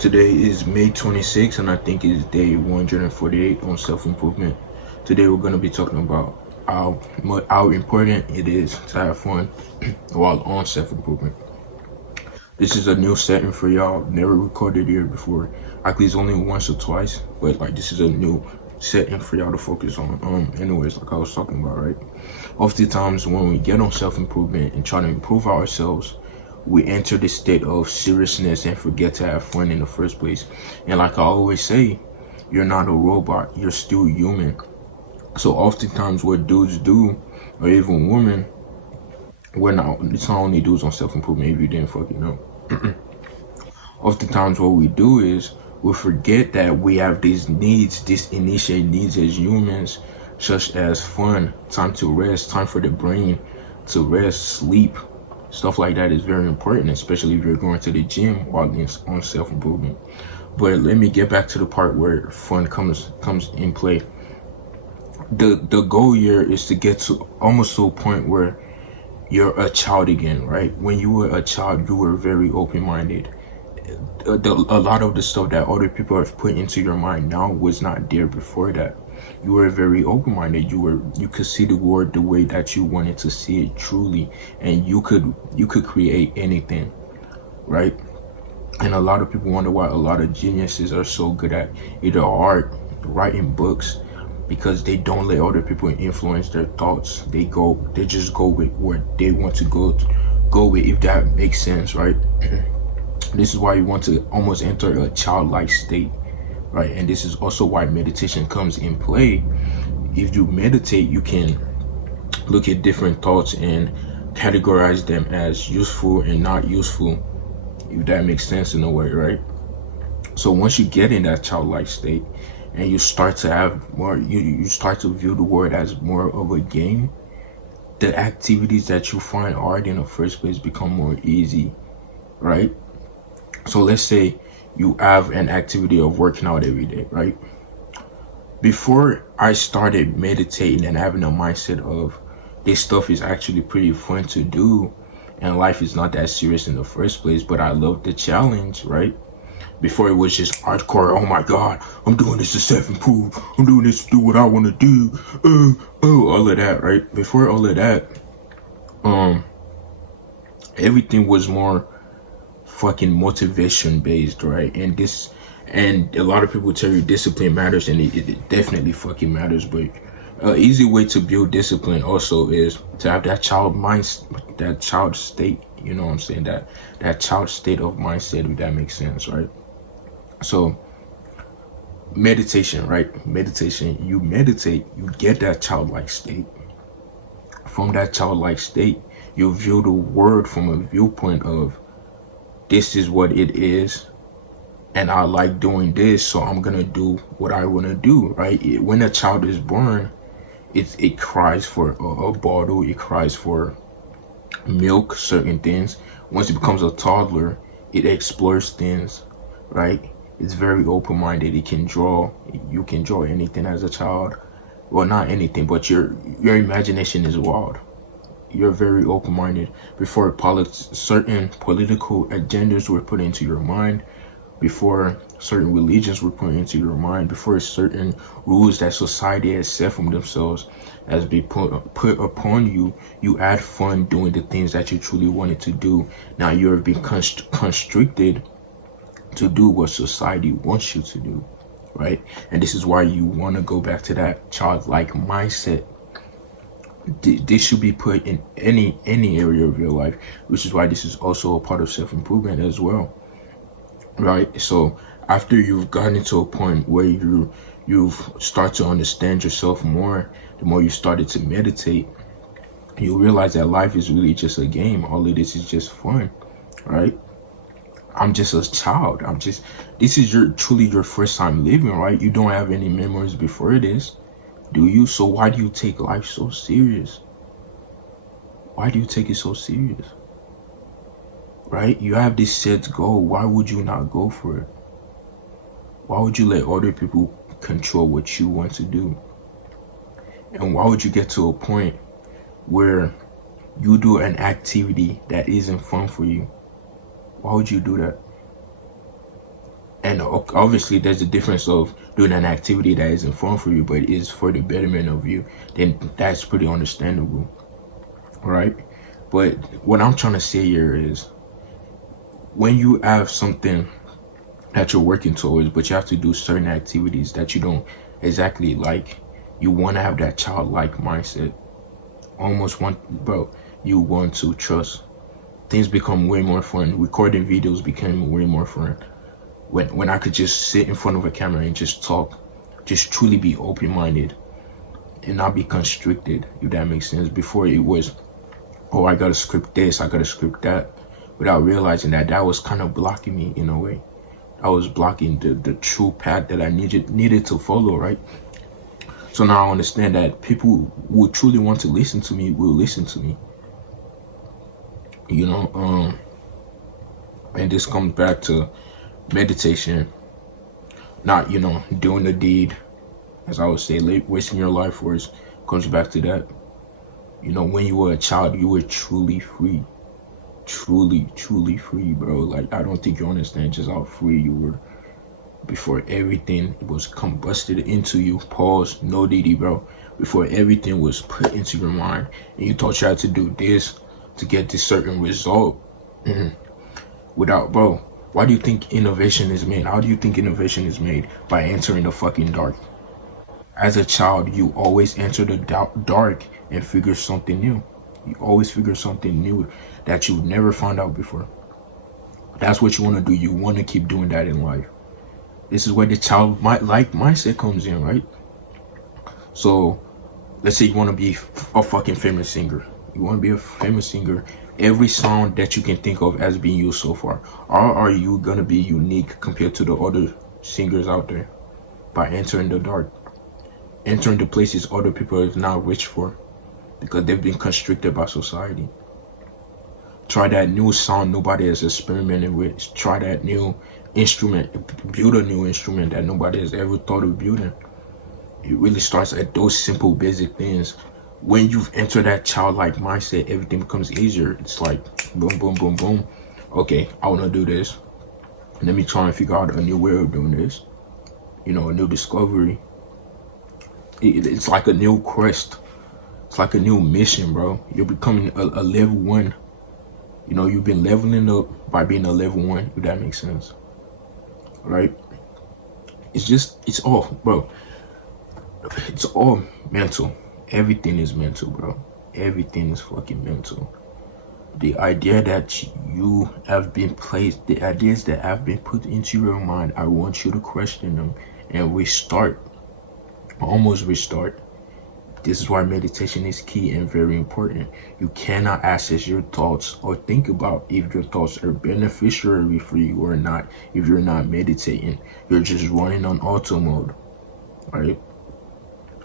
Today is May 26th, and I think it's day 148 on self-improvement. Today we're going to be talking about how important it is to have fun while on self-improvement. This is a new setting for y'all. Never recorded here before. At least only once or twice, but like this is a new setting for y'all to focus on. Anyways, like I was talking about, right? Oftentimes when we get on self-improvement and try to improve ourselves, we enter this state of seriousness and forget to have fun in the first place. And like I always say, you're not a robot, you're still human. So oftentimes what dudes do, or even women, it's not only dudes on self-improvement if you didn't fucking know. Oftentimes what we do is we forget that we have these needs, these initiate needs as humans, such as fun, time to rest, time for the brain to rest, sleep. Stuff like that is very important, especially if you're going to the gym while on self-improvement. But let me get back to the part where fun comes in play. The goal here is to get to almost to a point where you're a child again, right? When you were a child, you were very open-minded. A lot of the stuff that other people have put into your mind now was not there before that. You were very open-minded. You could see the world the way that you wanted to see it truly, and you could create anything, right? And a lot of people wonder why a lot of geniuses are so good at either art, writing books, because they don't let other people influence their thoughts. They just go with what they want to go with, if that makes sense, right? This is why you want to almost enter a childlike state, right? And this is also why meditation comes in play. If you meditate, you can look at different thoughts and categorize them as useful and not useful, if that makes sense in a way, right? So once you get in that childlike state and you start to have more, you start to view the world as more of a game, the activities that you find hard in the first place become more easy, right? So let's say you have an activity of working out every day, right? Before I started meditating and having a mindset of this stuff is actually pretty fun to do and life is not that serious in the first place, but I love the challenge, right? Before it was just hardcore, oh my God, I'm doing this to self-improve, I'm doing this to do what I want to do, all of that, right? Before all of that, everything was more fucking motivation based, right? And a lot of people tell you discipline matters, and it definitely fucking matters, but an easy way to build discipline also is to have that child state, you know what I'm saying, that child state of mindset, if that makes sense, right? So meditation, right? You meditate, you get that childlike state. From that childlike state, you view the world from a viewpoint of, this is what it is, and I like doing this, so I'm gonna do what I want to do, right? When a child is born, it cries for a bottle, it cries for milk, certain things. Once it becomes a toddler, it explores things, right? It's very open-minded. It can draw. You can draw anything as a child. Well, not anything, but your imagination is wild. You're very open-minded. Before certain political agendas were put into your mind, before certain religions were put into your mind, before certain rules that society has set from themselves has been put upon you, you had fun doing the things that you truly wanted to do. Now you're being constricted to do what society wants you to do, right? And this is why you want to go back to that childlike mindset. This should be put in any area of your life, which is why this is also a part of self-improvement as well, right? So after you've gotten to a point where you've started to understand yourself more, the more you started to meditate, you realize that life is really just a game. All of this is just fun, right? I'm just a child. This is truly your first time living, right? You don't have any memories before this, do you? So why do you take life so serious? Why do you take it so serious? Right? You have this set goal. Why would you not go for it? Why would you let other people control what you want to do? And why would you get to a point where you do an activity that isn't fun for you? Why would you do that? And obviously there's a difference of doing an activity that isn't fun for you but is for the betterment of you, then that's pretty understandable, right? But what I'm trying to say here is, when you have something that you're working towards but you have to do certain activities that you don't exactly like, you want to have that childlike mindset. Almost want, bro, you want to trust. Things become way more fun. Recording videos became way more fun when I could just sit in front of a camera and just talk, just truly be open-minded and not be constricted, if that makes sense. Before it was, oh, I gotta script this, I gotta script that, without realizing that that was kind of blocking me in a way. I was blocking the true path that I needed to follow, right? So now I understand that people who truly want to listen to me will listen to me. You know, and this comes back to meditation, not, you know, doing the deed, as I would say, wasting your life for it. Comes back to that. You know, when you were a child, you were truly free. Truly free, bro. Like, I don't think you understand just how free you were before everything was combusted into you. Pause, no DD, bro. Before everything was put into your mind and you thought you had to do this to get this certain result. Without, bro, why do you think innovation is made? How do you think innovation is made? By entering the fucking dark. As a child, you always enter the dark and figure something new. You always figure something new that you've never found out before. That's what you want to do. You want to keep doing that in life. This is where the childlike mindset comes in, right? So, let's say you want to be a fucking famous singer. You want to be a famous singer. Every sound that you can think of as being used so far. How are you going to be unique compared to the other singers out there? By entering the dark. Entering the places other people have now reached for. Because they've been constricted by society. Try that new sound nobody has experimented with. Try that new instrument. Build a new instrument that nobody has ever thought of building. It really starts at those simple basic things. When you've entered that childlike mindset, everything becomes easier. It's like boom, boom, boom, boom. Okay, I want to do this. Let me try and figure out a new way of doing this. You know, a new discovery. It's like a new quest. It's like a new mission, bro. You're becoming a level 1. You know, you've been leveling up by being a level 1, if that makes sense. Right? It's all, bro. It's all mental. Everything is mental, bro. Everything is fucking mental. The idea that you have been placed, the ideas that have been put into your mind, I want you to question them and restart. Almost restart. This is why meditation is key and very important. You cannot access your thoughts or think about if your thoughts are beneficial for you or not if you're not meditating. You're just running on auto mode, right?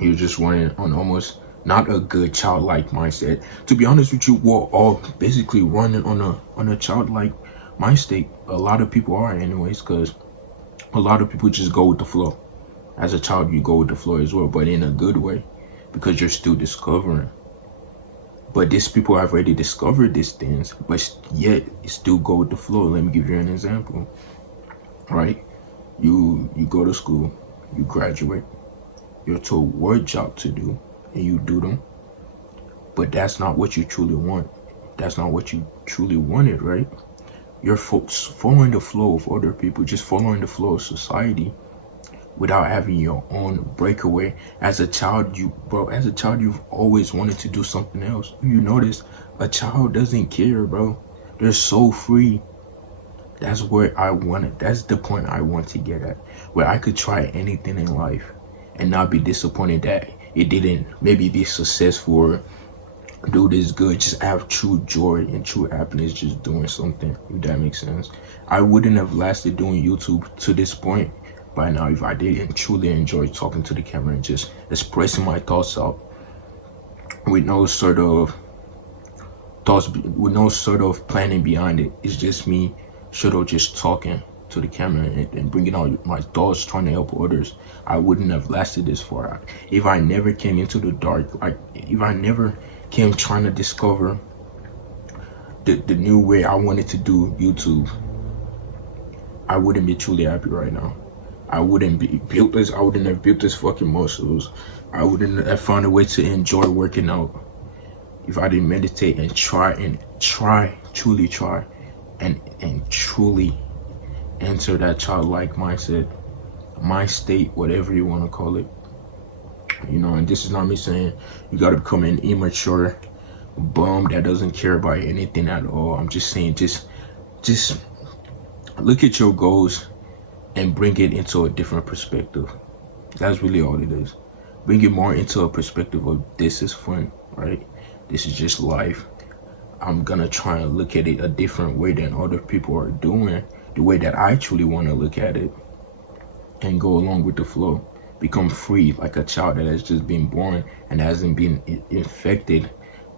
You're just running on almost not a good childlike mindset. To be honest with you, we're all basically running on a childlike mind state. A lot of people are anyways, because a lot of people just go with the flow. As a child, you go with the flow as well, but in a good way, because you're still discovering. But these people have already discovered these things, but yet still go with the flow. Let me give you an example. Right? You go to school, you graduate, you're told what job to do, and you do them. But that's not what you truly want. That's not what you truly wanted, right? You're following the flow of other people, just following the flow of society without having your own breakaway. As a child, you've always wanted to do something else. You notice a child doesn't care, bro. They're so free. That's where I want it. That's the point I want to get at, where I could try anything in life and not be disappointed that it didn't maybe be successful or do this good. Just have true joy and true happiness just doing something, if that makes sense. I wouldn't have lasted doing YouTube to this point by now if I didn't truly enjoy talking to the camera and just expressing my thoughts out with no sort of planning behind it. It's just me sort of just talking to the camera and bringing out my thoughts, trying to help others. I wouldn't have lasted this far if I never came into the dark. Like, if I never came trying to discover the new way I wanted to do YouTube. I wouldn't be truly happy right now. I wouldn't be built this. I wouldn't have built this fucking muscles. I wouldn't have found a way to enjoy working out if I didn't meditate and truly try, and truly enter that childlike mindset, mind state, whatever you want to call it. You know, and this is not me saying you got to become an immature bum that doesn't care about anything at all. I'm just saying, just look at your goals and bring it into a different perspective. That's really all it is. Bring it more into a perspective of this is fun, right? This is just life. I'm gonna try and look at it a different way than other people are doing, the way that I truly want to look at it, and go along with the flow. Become free like a child that has just been born and hasn't been infected.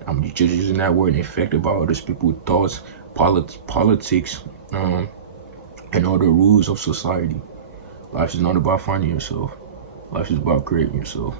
I'm just using that word, infected, by other people's thoughts, politics, and all the rules of society. Life is not about finding yourself. Life is about creating yourself.